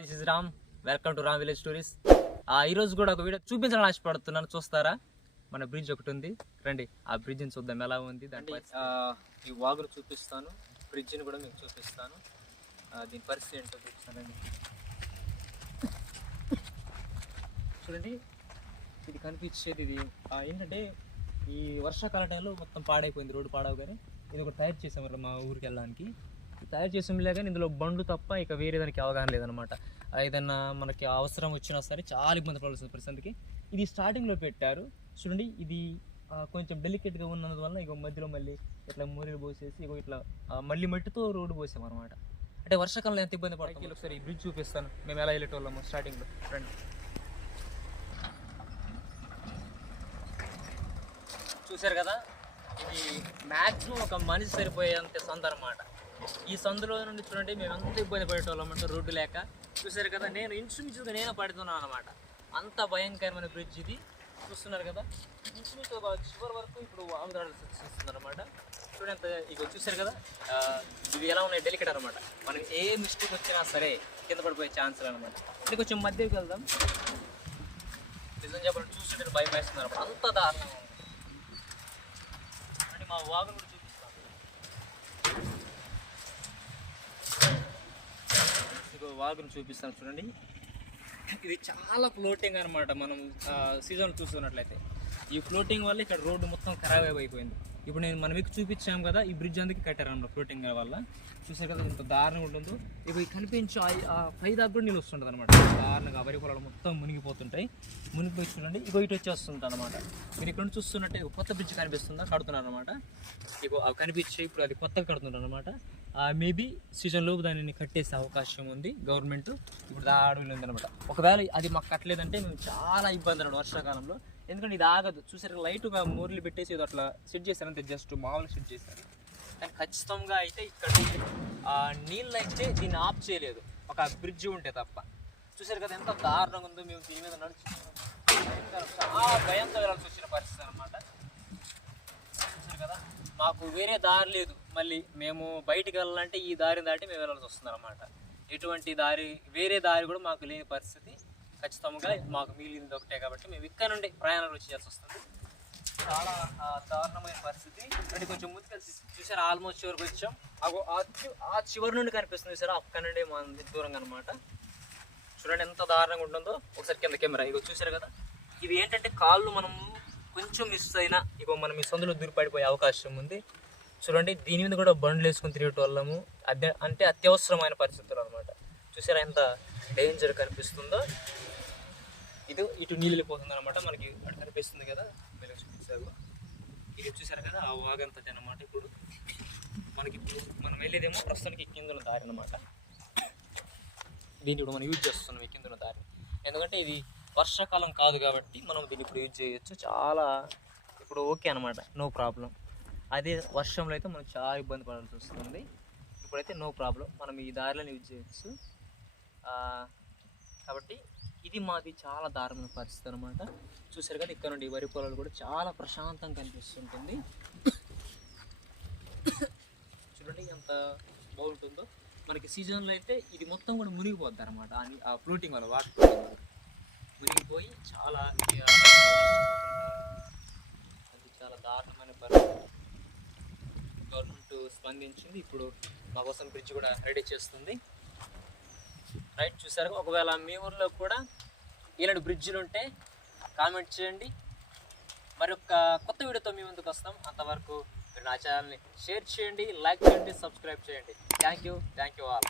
This is Ram. Welcome to Ram village stories. ఈరోజు కూడా ఒక వీడియో చూపించాలని ఆశపడుతున్నాను. చూస్తారా? మన బ్రిడ్జ్ ఒకటి ఉంది, రండి ఆ బ్రిడ్జ్ని చూద్దాం ఎలా ఉంది. దాంట్లో ఈ వాగును చూపిస్తాను, బ్రిడ్జ్ని కూడా మీకు చూపిస్తాను. దీని పరిస్థితి ఏంటో చూపిస్తానండి. చూడండి, ఇది కనిపించేది ఇది ఏంటంటే ఈ వర్షాకాల టైంలో మొత్తం పాడైపోయింది, రోడ్డు పాడవగానే ఇది ఒకటి తయారు చేసాము మా ఊరికి వెళ్ళడానికి. తయారు చేసాంలే కానీ ఇందులో బండ్లు తప్ప ఇక వేరే దానికి అవగాహన లేదనమాట. ఏదన్నా మనకి అవసరం వచ్చినా సరే చాలా ఇబ్బంది పడాల్సిన పరిస్థితికి ఇది స్టార్టింగ్లో పెట్టారు. చూడండి, ఇది కొంచెం డెలికేట్గా ఉన్నందువల్ల ఇక మధ్యలో మళ్ళీ ఇట్లా మూరీలు పోసేసి ఇక ఇట్లా మళ్ళీ మట్టితో రోడ్డు పోసామన్నమాట. అంటే వర్షాకాలంలో ఎంత ఇబ్బంది పడుతుంది. ఒకసారి ఈ బ్రిడ్జ్ చూపిస్తాను, మేము ఎలా వెళ్ళేటోళ్ళము స్టార్టింగ్లో. రండి, చూసారు కదా, ఇది మ్యాక్సిమం ఒక మనిషి సరిపోయేంత సందు అనమాట. ఈ సందులో నుండి చూడండి మేము ఎంత ఇబ్బంది పడేటోళ్ళం అంటే రోడ్డు లేక. చూసారు కదా, నేను ఇంచుమించుగా నేను పడుతున్నాను అనమాట. అంత భయంకరమైన బ్రిడ్జ్ ఇది. చూస్తున్నారు కదా, ఇంచుమించు చివరి వరకు ఇప్పుడు ఆంధ్రాల్సి వస్తుంది అనమాట. చూడండి, ఇక చూసారు కదా, ఇవి ఎలా ఉన్నాయి, డెలికేట్ అనమాట. మనం ఏ మిస్టేక్ వచ్చినా సరే కింద పడిపోయే ఛాన్సులు అనమాట. ఇది కొంచెం మధ్యకి వెళ్దాం. నిజం చెప్పాలంటే చూస్తుంటే భయం వేస్తుంది అనమాట, అంత దారుణంగా ఉంది. అంటే మా వాగును కూడా చూపిస్తాను. ఇక వాగును చూపిస్తాను చూడండి. ఇది చాలా ఫ్లోటింగ్ అనమాట. మనం సీజన్ చూస్తున్నట్లయితే ఈ ఫ్లోటింగ్ వల్ల ఇక్కడ రోడ్డు మొత్తం ఖరాబ్ అయిపోయింది. ఇప్పుడు మనం మీకు చూపించాము కదా, ఈ బ్రిడ్జ్ అందుకే కట్టారన్నమాట ఫ్లోటింగ్ వల్ల. చూసారు కదా ఎంత దారుణంగా ఉంటుందో. ఇవి కనిపించి పై దాకా కూడా నీళ్ళు వస్తుంటుంది అనమాట. దారుణంగా వరి పొలాలు మొత్తం మునిగిపోతుంటాయి. మునిగిపోయి చూడండి, ఇగో ఇటు వచ్చేస్తుంటుంది అనమాట. మీరు ఇక్కడ చూస్తున్నట్టే కొత్త బ్రిడ్జ్ కనిపిస్తుందా, కడుతున్నారు అనమాట. ఇగో అవి కనిపించే ఇప్పుడు అది కొత్తగా కడుతుంటారు అనమాట. మేబీ సీజన్లోపు దానిని కట్టేసే అవకాశం ఉంది గవర్నమెంట్. ఇప్పుడు అడవిలో ఉందనమాట. ఒకవేళ అది మాకు కట్టలేదంటే మేము చాలా ఇబ్బంది అన్నాడు వర్షాకాలంలో. ఎందుకంటే ఇది ఆగదు. చూసారు, లైట్గా మూర్లు పెట్టేసి ఇది అట్లా సెట్ చేశారు అంతే, జస్ట్ మామూలుగా సెట్ చేశారు. కానీ ఖచ్చితంగా అయితే ఇక్కడ నీళ్ళు అయితే దీన్ని ఆఫ్ చేయలేదు, ఒక బ్రిడ్జ్ ఉంటే తప్ప. చూసారు కదా ఎంత దారుణంగా ఉందో. మేము దీని మీద చాలా భయంతో వెళ్ళాల్సి వచ్చిన పరిస్థితి అనమాట. చూసారు కదా, మాకు వేరే దారి లేదు. మళ్ళీ మేము బయటికి వెళ్ళాలంటే ఈ దారి దాటి మేము వెళ్ళాల్సి వస్తుంది అనమాట. ఎటువంటి దారి, వేరే దారి కూడా మాకు లేని పరిస్థితి. ఖచ్చితంగా మాకు మిగిలింది ఒకటే కాబట్టి మేము ఇక్కడ నుండి ప్రయాణాలు చేయాల్సి వస్తుంది. చాలా దారుణమైన పరిస్థితి. అంటే కొంచెం ముందుకు చూసారా, ఆల్మోస్ట్ చివరికి వచ్చాం. ఆ చివరి నుండి కనిపిస్తుంది చూసారా, అక్కడ నుండి మన దూరంగా అనమాట. చూడండి ఎంత దారుణంగా ఉంటుందో. ఒకసారి కింద కెమెరా ఇగో చూసారు కదా. ఇవి ఏంటంటే కాళ్ళు మనం కొంచెం మిస్ అయినా ఇగో మనం ఈ సందులో దూరిపడిపోయే అవకాశం ఉంది. చూడండి, దీని మీద కూడా బండ్లు వేసుకొని తిరిగేటోళ్ళము. అంటే అత్యవసరమైన పరిస్థితులు అనమాట. చూసారా ఎంత డేంజర్ కనిపిస్తుందో. ఇటు నీళ్ళు వెళ్ళిపోతుంది అనమాట. మనకి అటు కనిపిస్తుంది కదా, ఇది చూసారు కదా, ఆ వాగంతటి అనమాట. ఇప్పుడు మనం వెళ్ళేదేమో ప్రస్తుతానికి కింద దారి అనమాట. దీన్ని ఇప్పుడు మనం యూజ్ చేస్తున్నాం, ఈ కింద దారి. ఎందుకంటే ఇది వర్షాకాలం కాదు కాబట్టి మనం దీన్ని ఇప్పుడు యూజ్ చేయొచ్చు. చాలా ఇప్పుడు ఓకే అనమాట, నో ప్రాబ్లం. అదే వర్షంలో అయితే మనం చాలా ఇబ్బంది పడాల్సి వస్తుంది. ఇప్పుడైతే నో ప్రాబ్లం, మనం ఈ దారిలో యూజ్ చేయొచ్చు. కాబట్టి ఇది మాది చాలా దారుణమైన పరిస్థితి అనమాట. చూసారు కదా, ఇక్కడ నుండి వరి పొలాలు కూడా చాలా ప్రశాంతంగా కనిపిస్తుంటుంది. చూడండి ఎంత బాగుంటుందో. మనకి సీజన్లో అయితే ఇది మొత్తం కూడా మునిగిపోద్ది అనమాట. ఆ ఫ్లోటింగ్ వల్ల వాటర్ మునిగిపోయి చాలా చాలా దారుణమైన పరిస్థితి. గవర్నమెంట్ స్పందించింది, ఇప్పుడు మా కోసం బ్రిడ్జ్ కూడా రెడీ చేస్తుంది. రైట్, చూసారు. ఒకవేళ మీ ఊర్లో కూడా ఇలాంటి బ్రిడ్జిలు ఉంటే కామెంట్ చేయండి. మరి ఒక కొత్త వీడియోతో మీ ముందుకు వస్తాం. అంతవరకు మీరు నా ఛానల్ని షేర్ చేయండి, లైక్ చేయండి, సబ్స్క్రైబ్ చేయండి. Thank you all.